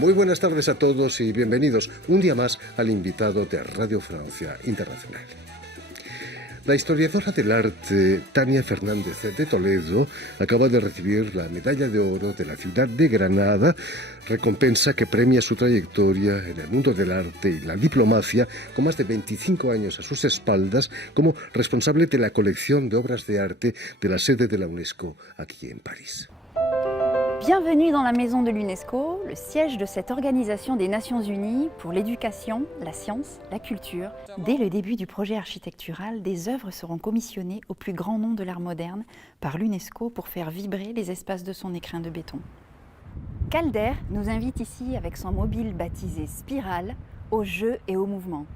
Muy buenas tardes a todos y bienvenidos un día más al invitado de Radio Francia Internacional. La historiadora del arte Tania Fernández de Toledo acaba de recibir la Medalla de Oro de la ciudad de Granada, recompensa que premia su trayectoria en el mundo del arte y la diplomacia, con más de 25 años a sus espaldas como responsable de la colección de obras de arte de la sede de la UNESCO aquí en París. Bienvenue dans la maison de l'UNESCO, le siège de cette organisation des Nations Unies pour l'éducation, la science, la culture. Dès le début du projet architectural, des œuvres seront commissionnées au plus grand nom de l'art moderne par l'UNESCO pour faire vibrer les espaces de son écrin de béton. Calder nous invite ici avec son mobile baptisé Spirale au jeu et au mouvement.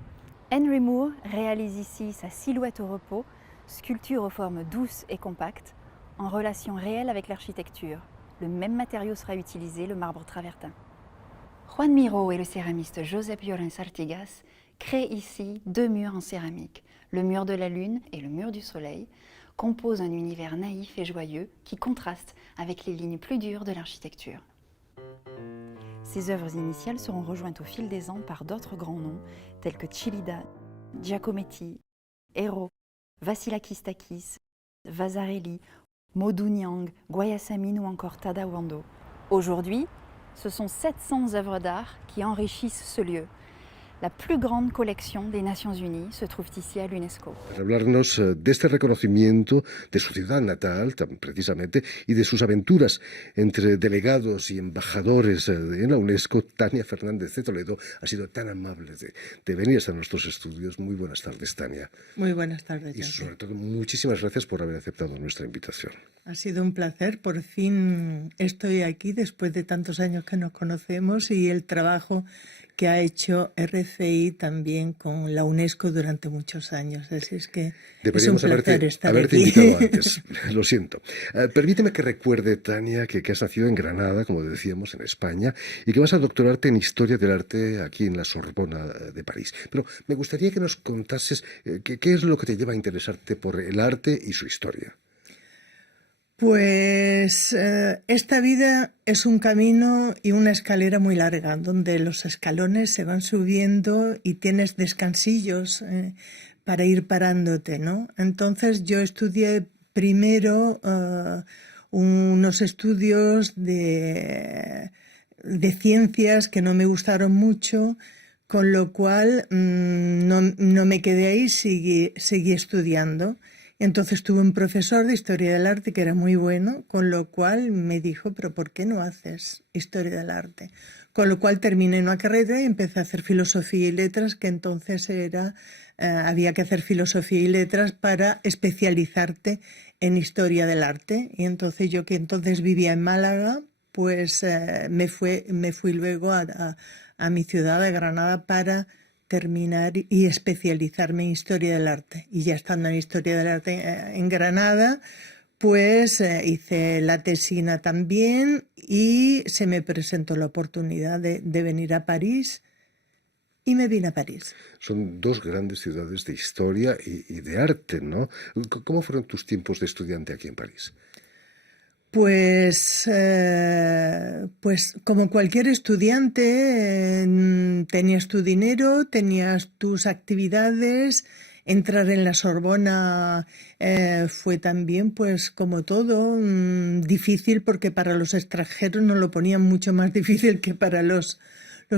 Henry Moore réalise ici sa silhouette au repos, sculpture aux formes douces et compactes, en relation réelle avec l'architecture. Le même matériau sera utilisé, le marbre travertin. Juan Miró et le céramiste Josep Llorens Artigas créent ici deux murs en céramique. Le mur de la lune et le mur du soleil composent un univers naïf et joyeux qui contraste avec les lignes plus dures de l'architecture. Ces œuvres initiales seront rejointes au fil des ans par d'autres grands noms tels que Chillida, Giacometti, Hérault, Vasilakis, Vasarely, Modou-Niang, Guayasamine ou encore Tadawando. Aujourd'hui, ce sont 700 œuvres d'art qui enrichissent ce lieu. La plus grande colección des Nations Unies se trouve ici à l'UNESCO. Para hablarnos de este reconocimiento de su ciudad natal, precisamente, y de sus aventuras entre delegados y embajadores en la UNESCO, Tania Fernández de Toledo ha sido tan amable de venir hasta nuestros estudios. Muy buenas tardes, Tania. Muy buenas tardes. Y sobre todo, muchísimas gracias por haber aceptado nuestra invitación. Ha sido un placer. Por fin estoy aquí después de tantos años que nos conocemos y el trabajo que ha hecho RFI también con la UNESCO durante muchos años. Así es que deberíamos es un placer estar haberte aquí. invitado antes. Lo siento. Permíteme que recuerde, Tania, que has nacido en Granada, como decíamos, en España, y que vas a doctorarte en Historia del Arte aquí en la Sorbona de París. Pero me gustaría que nos contases qué es lo que te lleva a interesarte por el arte y su historia. Pues esta vida es un camino y una escalera muy larga, donde los escalones se van subiendo y tienes descansillos para ir parándote, ¿no? Entonces yo estudié primero unos estudios de ciencias que no me gustaron mucho, con lo cual no me quedé ahí, seguí estudiando. Entonces tuve un profesor de Historia del Arte que era muy bueno, con lo cual me dijo, pero ¿por qué no haces Historia del Arte? Con lo cual terminé una carrera y empecé a hacer Filosofía y Letras, que entonces había que hacer Filosofía y Letras para especializarte en Historia del Arte. Y entonces yo, que entonces vivía en Málaga, pues me fui luego a mi ciudad de Granada para terminar y especializarme en Historia del Arte. Y ya estando en Historia del Arte en Granada, pues hice la tesina también y se me presentó la oportunidad de venir a París y me vine a París. Son dos grandes ciudades de historia y de arte, ¿no? ¿Cómo fueron tus tiempos de estudiante aquí en París? Pues como cualquier estudiante, tenías tu dinero, tenías tus actividades. Entrar en la Sorbona fue también, pues como todo, difícil, porque para los extranjeros nos lo ponían mucho más difícil que para los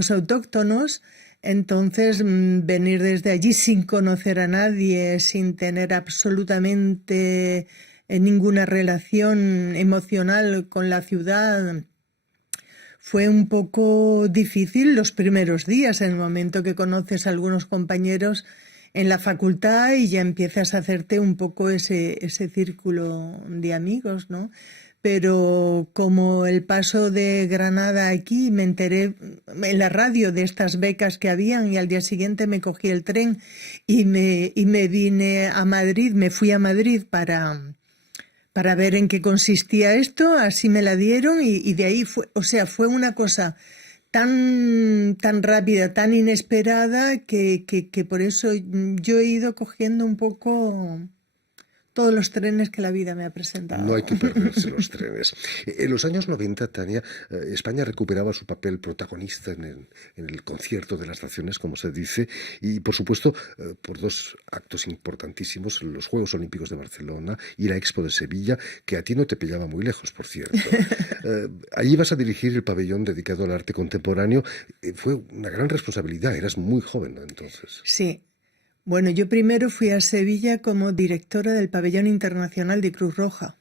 autóctonos. Entonces, venir desde allí sin conocer a nadie, sin tener absolutamente ninguna relación emocional con la ciudad, fue un poco difícil los primeros días, en el momento que conoces a algunos compañeros en la facultad y ya empiezas a hacerte un poco ese círculo de amigos, ¿no? Pero como el paso de Granada aquí, me enteré en la radio de estas becas que habían y al día siguiente me cogí el tren y me vine a Madrid, me fui a Madrid para ver en qué consistía esto. Así me la dieron y de ahí fue una cosa tan rápida, tan inesperada, que por eso yo he ido cogiendo un poco todos los trenes que la vida me ha presentado. No hay que perderse los trenes. En los años 90, Tania, España recuperaba su papel protagonista en el concierto de las naciones, como se dice, y por supuesto por dos actos importantísimos, los Juegos Olímpicos de Barcelona y la Expo de Sevilla, que a ti no te pillaba muy lejos, por cierto. Allí vas a dirigir el pabellón dedicado al arte contemporáneo. Fue una gran responsabilidad, eras muy joven, ¿no? Entonces. Sí. Bueno, yo primero fui a Sevilla como directora del Pabellón Internacional de Cruz Roja,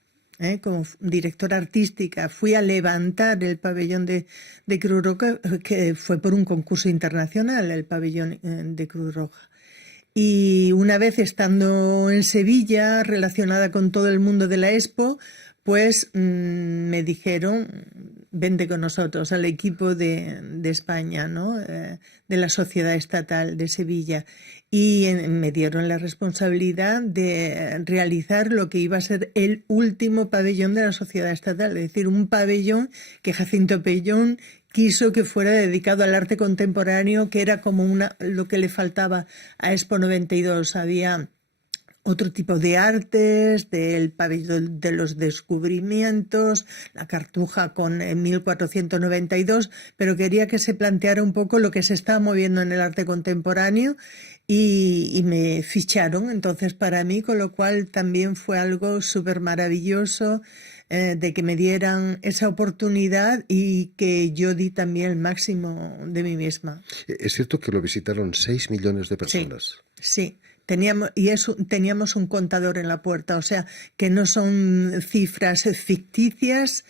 como directora artística. Fui a levantar el pabellón de Cruz Roja, que fue por un concurso internacional, el pabellón de Cruz Roja. Y una vez estando en Sevilla, relacionada con todo el mundo de la Expo, pues me dijeron, vente con nosotros al equipo de España, ¿no? De la Sociedad Estatal de Sevilla. Y me dieron la responsabilidad de realizar lo que iba a ser el último pabellón de la Sociedad Estatal, es decir, un pabellón que Jacinto Pellón quiso que fuera dedicado al arte contemporáneo, que era como lo que le faltaba a Expo 92. Había otro tipo de artes, del pabellón de los descubrimientos, la Cartuja con 1492, pero quería que se planteara un poco lo que se estaba moviendo en el arte contemporáneo y me ficharon entonces para mí, con lo cual también fue algo súper maravilloso de que me dieran esa oportunidad y que yo di también el máximo de mí misma. Es cierto que lo visitaron 6 millones de personas. Sí. Teníamos un contador en la puerta, o sea, que no son cifras ficticias,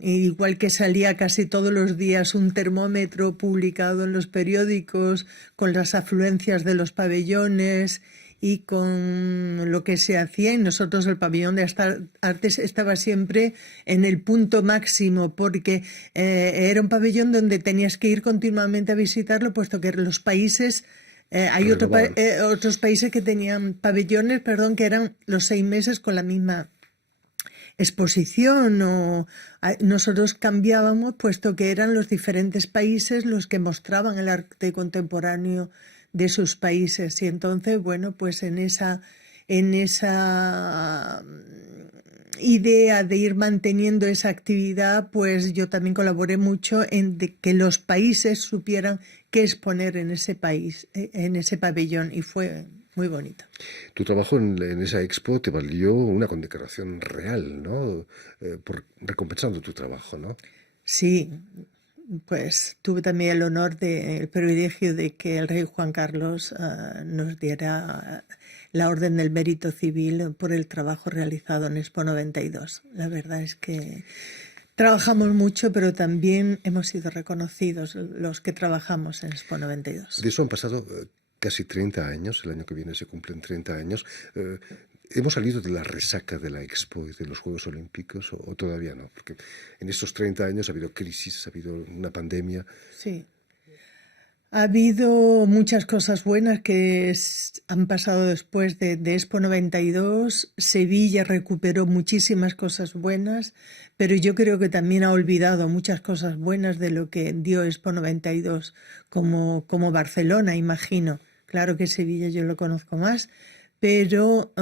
igual que salía casi todos los días un termómetro publicado en los periódicos con las afluencias de los pabellones y con lo que se hacía, y nosotros el pabellón de artes estaba siempre en el punto máximo, porque era un pabellón donde tenías que ir continuamente a visitarlo, puesto que los países... hay otros países que tenían pabellones, que eran los 6 meses con la misma exposición, nosotros cambiábamos, puesto que eran los diferentes países los que mostraban el arte contemporáneo de sus países. Y entonces, bueno, pues en esa idea de ir manteniendo esa actividad, pues yo también colaboré mucho en que los países supieran qué exponer en ese país, en ese pabellón, y fue muy bonito. Tu trabajo en esa expo te valió una condecoración real, ¿no? Recompensando tu trabajo, ¿no? Sí, pues tuve también el privilegio de que el rey Juan Carlos nos diera la Orden del Mérito Civil por el trabajo realizado en Expo 92. La verdad es que trabajamos mucho, pero también hemos sido reconocidos los que trabajamos en Expo 92. De eso han pasado casi 30 años, el año que viene se cumplen 30 años. ¿Hemos salido de la resaca de la Expo y de los Juegos Olímpicos o todavía no? Porque en estos 30 años ha habido crisis, ha habido una pandemia. Sí. Ha habido muchas cosas buenas que han pasado después de Expo 92. Sevilla recuperó muchísimas cosas buenas, pero yo creo que también ha olvidado muchas cosas buenas de lo que dio Expo 92, como Barcelona, imagino. Claro que Sevilla yo lo conozco más, pero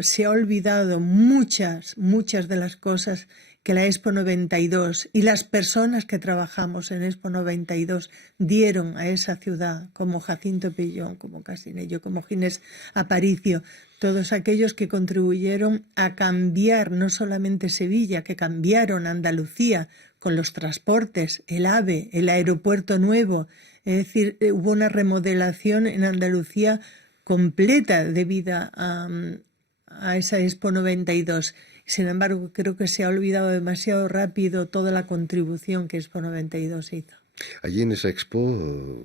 se ha olvidado muchas de las cosas que la Expo 92 y las personas que trabajamos en Expo 92 dieron a esa ciudad, como Jacinto Pellón, como Casinello, como Ginés Aparicio, todos aquellos que contribuyeron a cambiar no solamente Sevilla, que cambiaron Andalucía con los transportes, el AVE, el aeropuerto nuevo, es decir, hubo una remodelación en Andalucía completa debido a esa Expo 92. Sin embargo, creo que se ha olvidado demasiado rápido toda la contribución que Expo 92 hizo. Allí en esa expo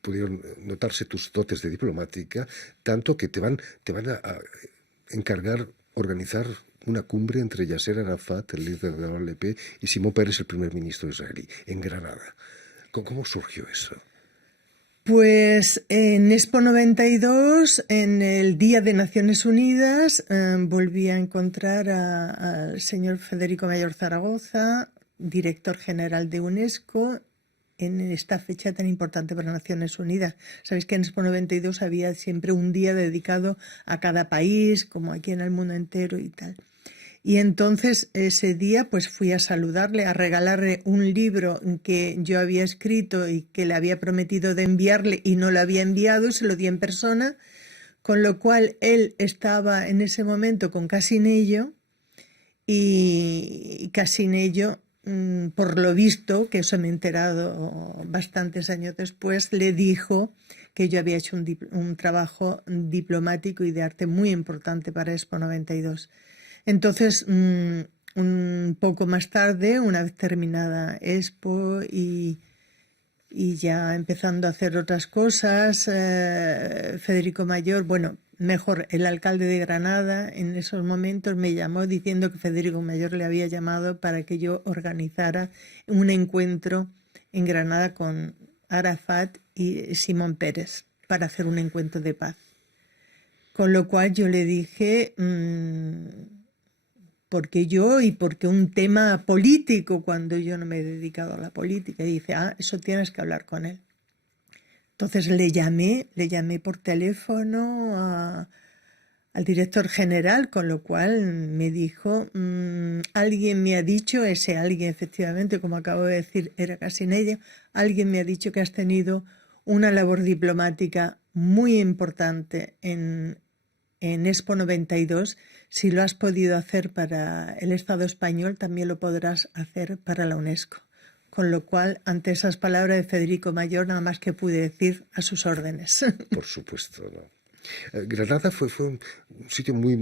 pudieron notarse tus dotes de diplomática, tanto que te van a encargar organizar una cumbre entre Yasser Arafat, el líder de la OLP, y Simón Peres, el primer ministro israelí, en Granada. ¿Cómo surgió eso? Pues en Expo 92, en el Día de Naciones Unidas, volví a encontrar al señor Federico Mayor Zaragoza, director general de UNESCO, en esta fecha tan importante para Naciones Unidas. Sabéis que en Expo 92 había siempre un día dedicado a cada país, como aquí en el mundo entero y tal. Y entonces ese día pues fui a saludarle, a regalarle un libro que yo había escrito y que le había prometido de enviarle y no lo había enviado, y se lo di en persona, con lo cual él estaba en ese momento con Casinello, y Casinello, por lo visto, que eso me he enterado bastantes años después, le dijo que yo había hecho un trabajo diplomático y de arte muy importante para Expo 92. Entonces, un poco más tarde, una vez terminada Expo y ya empezando a hacer otras cosas, Federico Mayor, bueno, mejor, el alcalde de Granada en esos momentos me llamó diciendo que Federico Mayor le había llamado para que yo organizara un encuentro en Granada con Arafat y Simón Pérez para hacer un encuentro de paz. Con lo cual yo le dije, ¿por qué yo y por qué un tema político cuando yo no me he dedicado a la política? Y dice, eso tienes que hablar con él. Entonces le llamé por teléfono al director general, con lo cual me dijo, alguien me ha dicho, ese alguien efectivamente, como acabo de decir, era Casinello, alguien me ha dicho que has tenido una labor diplomática muy importante en Expo 92. Si lo has podido hacer para el Estado español, también lo podrás hacer para la UNESCO. Con lo cual, ante esas palabras de Federico Mayor, nada más que pude decir a sus órdenes. Por supuesto, ¿no? Granada fue un sitio muy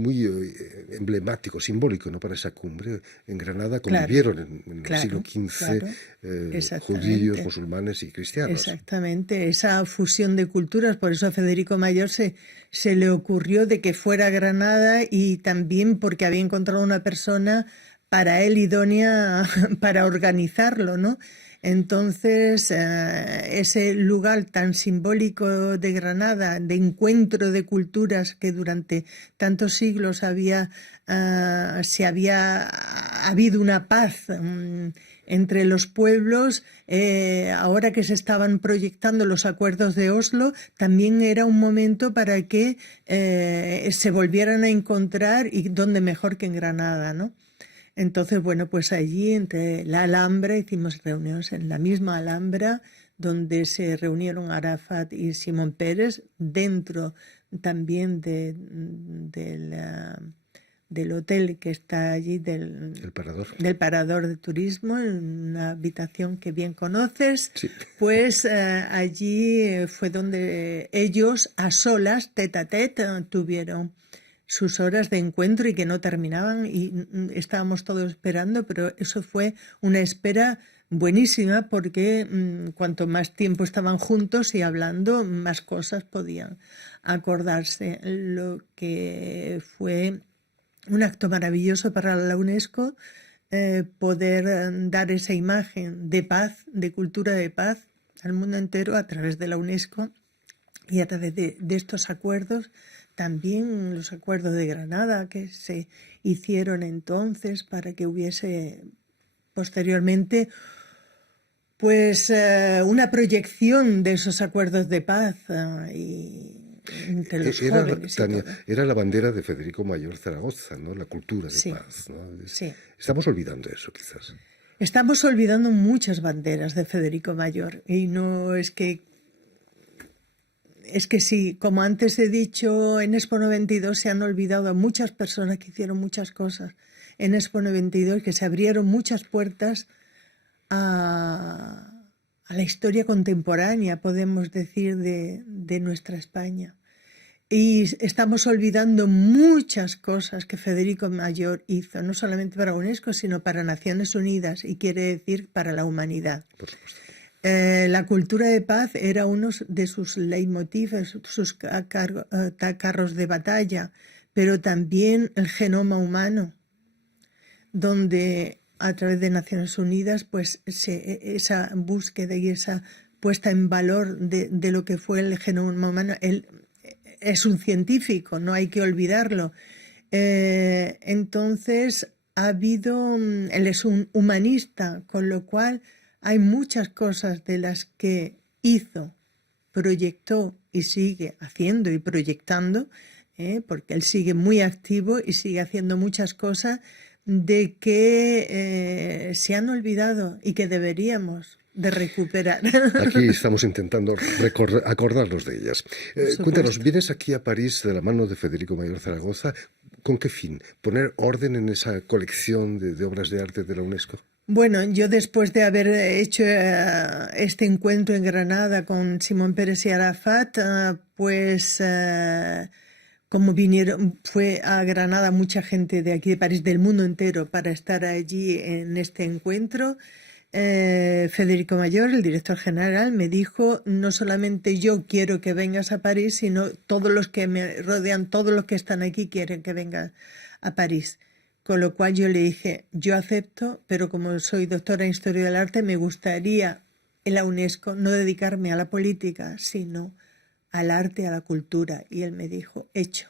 emblemático, simbólico, ¿no?, para esa cumbre. En Granada convivieron en el siglo XV judíos, musulmanes y cristianos. Exactamente, esa fusión de culturas. Por eso a Federico Mayor se le ocurrió de que fuera a Granada, y también porque había encontrado una persona para él idónea para organizarlo, ¿no? Entonces, ese lugar tan simbólico de Granada, de encuentro de culturas que durante tantos siglos había habido una paz entre los pueblos, ahora que se estaban proyectando los acuerdos de Oslo, también era un momento para que se volvieran a encontrar, y dónde mejor que en Granada, ¿no? Entonces, bueno, pues allí entre la Alhambra hicimos reuniones en la misma Alhambra, donde se reunieron Arafat y Simón Pérez, dentro también del hotel que está allí, del Parador de Turismo, en una habitación que bien conoces. Sí. Pues allí fue donde ellos, a solas, tête à tête, tuvieron sus horas de encuentro y que no terminaban, y estábamos todos esperando, pero eso fue una espera buenísima, porque cuanto más tiempo estaban juntos y hablando, más cosas podían acordarse. Lo que fue un acto maravilloso para la UNESCO, poder dar esa imagen de paz, de cultura de paz al mundo entero a través de la UNESCO y a través de estos acuerdos. También los acuerdos de Granada que se hicieron entonces para que hubiese posteriormente pues una proyección de esos acuerdos de paz y entre los jóvenes. Tania, era la bandera de Federico Mayor Zaragoza, ¿no? La cultura de paz, ¿no? Sí. Estamos olvidando eso, quizás. Estamos olvidando muchas banderas de Federico Mayor, y no es que... Es que sí, como antes he dicho, en Expo 92 se han olvidado a muchas personas que hicieron muchas cosas en Expo 92, que se abrieron muchas puertas a la historia contemporánea, podemos decir, de nuestra España. Y estamos olvidando muchas cosas que Federico Mayor hizo, no solamente para UNESCO, sino para Naciones Unidas, y quiere decir para la humanidad. Por supuesto. La cultura de paz era uno de sus leitmotivs, sus carros de batalla, pero también el genoma humano, donde a través de Naciones Unidas pues esa búsqueda y esa puesta en valor de lo que fue el genoma humano. Él es un científico, no hay que olvidarlo. Entonces él es un humanista, con lo cual hay muchas cosas de las que hizo, proyectó y sigue haciendo y proyectando, porque él sigue muy activo y sigue haciendo muchas cosas de que se han olvidado y que deberíamos de recuperar. Aquí estamos intentando acordarnos de ellas. Cuéntanos, vienes aquí a París de la mano de Federico Mayor Zaragoza. ¿Con qué fin? ¿Poner orden en esa colección de obras de arte de la UNESCO? Bueno, yo después de haber hecho este encuentro en Granada con Simón Pérez y Arafat, como fue a Granada mucha gente de aquí de París, del mundo entero, para estar allí en este encuentro, Federico Mayor, el director general, me dijo: no solamente yo quiero que vengas a París, sino todos los que me rodean, todos los que están aquí quieren que vengas a París. Con lo cual yo le dije: yo acepto, pero como soy doctora en Historia del Arte, me gustaría en la UNESCO no dedicarme a la política, sino al arte, a la cultura. Y él me dijo: hecho.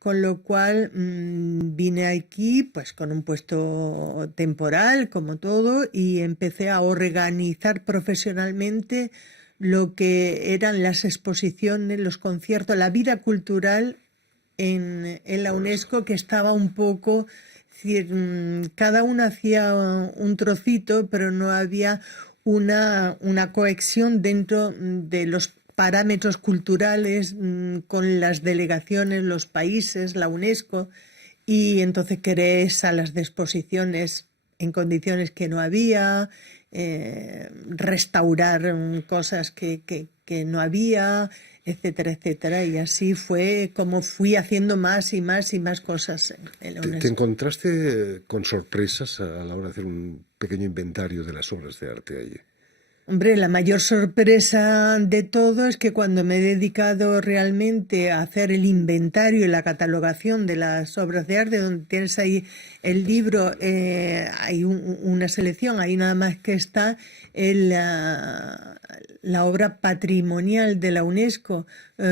Con lo cual vine aquí pues con un puesto temporal, como todo, y empecé a organizar profesionalmente lo que eran las exposiciones, los conciertos, la vida cultural en la UNESCO, que estaba un poco... Es decir, cada uno hacía un trocito, pero no había una cohesión dentro de los parámetros culturales con las delegaciones, los países, la UNESCO, y entonces creé salas de exposiciones en condiciones que no había, restaurar cosas que no había, etcétera, etcétera. Y así fue como fui haciendo más y más y más cosas en la UNESCO. ¿Te encontraste con sorpresas a la hora de hacer un pequeño inventario de las obras de arte allí? Hombre, la mayor sorpresa de todo es que cuando me he dedicado realmente a hacer el inventario y la catalogación de las obras de arte, donde tienes ahí el libro, hay una selección, ahí nada más que está la obra patrimonial de la UNESCO,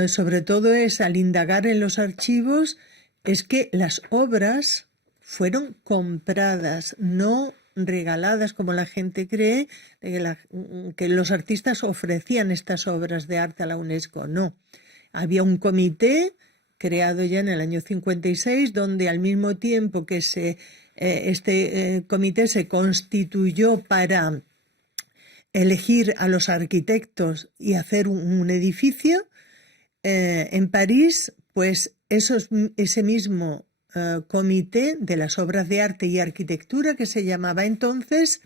sobre todo es al indagar en los archivos, es que las obras fueron compradas, no regaladas como la gente cree, que los artistas ofrecían estas obras de arte a la UNESCO. No, había un comité creado ya en el año 56, donde al mismo tiempo que este comité se constituyó para elegir a los arquitectos y hacer un edificio en París, pues ese mismo comité de las obras de arte y arquitectura, que se llamaba entonces,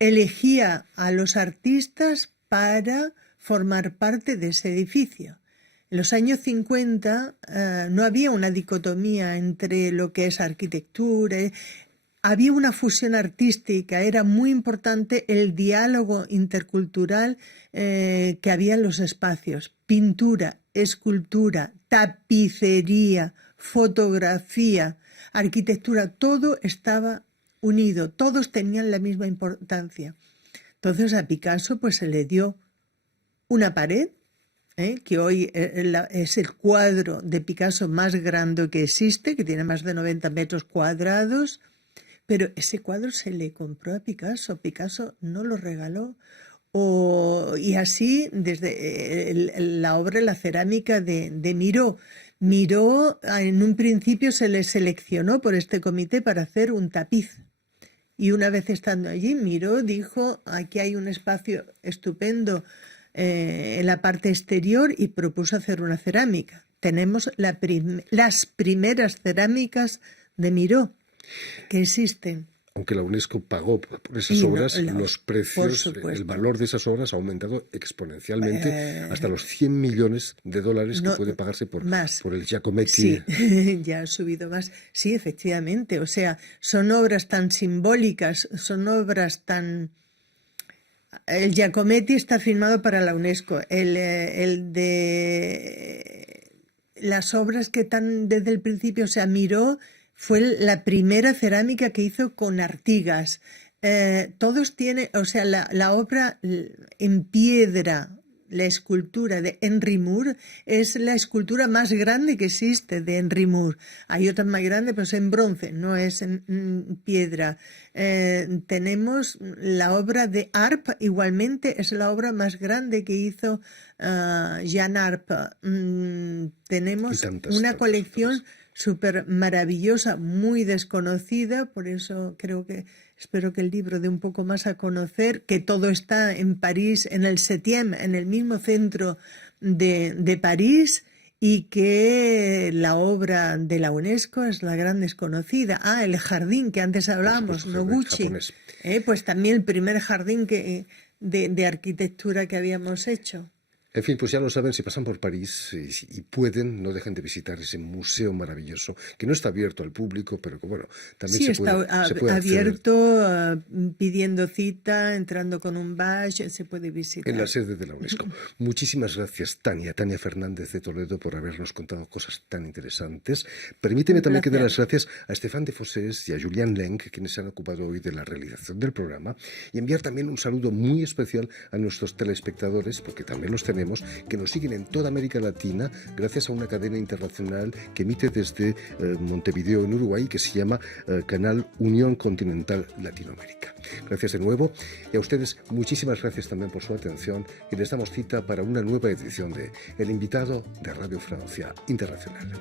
elegía a los artistas para formar parte de ese edificio. En los años 50 no había una dicotomía entre lo que es arquitectura, había una fusión artística, era muy importante el diálogo intercultural que había en los espacios: pintura, escultura, tapicería, fotografía, arquitectura, todo estaba unido, todos tenían la misma importancia. Entonces a Picasso pues se le dio una pared, que hoy es el cuadro de Picasso más grande que existe, que tiene más de 90 metros cuadrados, pero ese cuadro se le compró a Picasso, Picasso no lo regaló. Y así desde la obra La cerámica de Miró. Miró, en un principio se le seleccionó por este comité para hacer un tapiz. Y una vez estando allí, Miró dijo: aquí hay un espacio estupendo en la parte exterior, y propuso hacer una cerámica. Tenemos las primeras cerámicas de Miró que existen. Aunque la UNESCO pagó por esas obras, los precios, el valor de esas obras ha aumentado exponencialmente hasta los 100 millones de dólares que puede pagarse por el Giacometti. Sí, ya ha subido más. Sí, efectivamente. O sea, son obras tan simbólicas, son obras tan... El Giacometti está firmado para la UNESCO. El de las obras que están desde el principio, o sea, Miró fue la primera cerámica que hizo con Artigas. Todos tienen, o sea, la obra en piedra, la escultura de Henry Moore es la escultura más grande que existe de Henry Moore. Hay otras más grandes, pero es en bronce, no es en piedra. Tenemos la obra de Arp, igualmente es la obra más grande que hizo Jean Arp. Tenemos una colección súper maravillosa, muy desconocida, por eso espero que el libro dé un poco más a conocer, que todo está en París, en el Septième, en el mismo centro de París, y que la obra de la UNESCO es la gran desconocida. El jardín que antes hablábamos, Noguchi, pues también el primer jardín de arquitectura que habíamos hecho. En fin, pues ya lo saben, si pasan por París y pueden, no dejen de visitar ese museo maravilloso, que no está abierto al público, pero que bueno, también se puede abierto, pidiendo cita, entrando con un badge, se puede visitar. En la sede de la UNESCO. Muchísimas gracias, Tania Fernández de Toledo, por habernos contado cosas tan interesantes. Permíteme también que dé las gracias a Stéphane Desfossés y a Julián Lenk, quienes se han ocupado hoy de la realización del programa, y enviar también un saludo muy especial a nuestros telespectadores, porque también los tenemos, que nos siguen en toda América Latina gracias a una cadena internacional que emite desde Montevideo en Uruguay, que se llama Canal Unión Continental Latinoamérica. Gracias de nuevo, y a ustedes muchísimas gracias también por su atención, y les damos cita para una nueva edición de El Invitado de Radio Francia Internacional.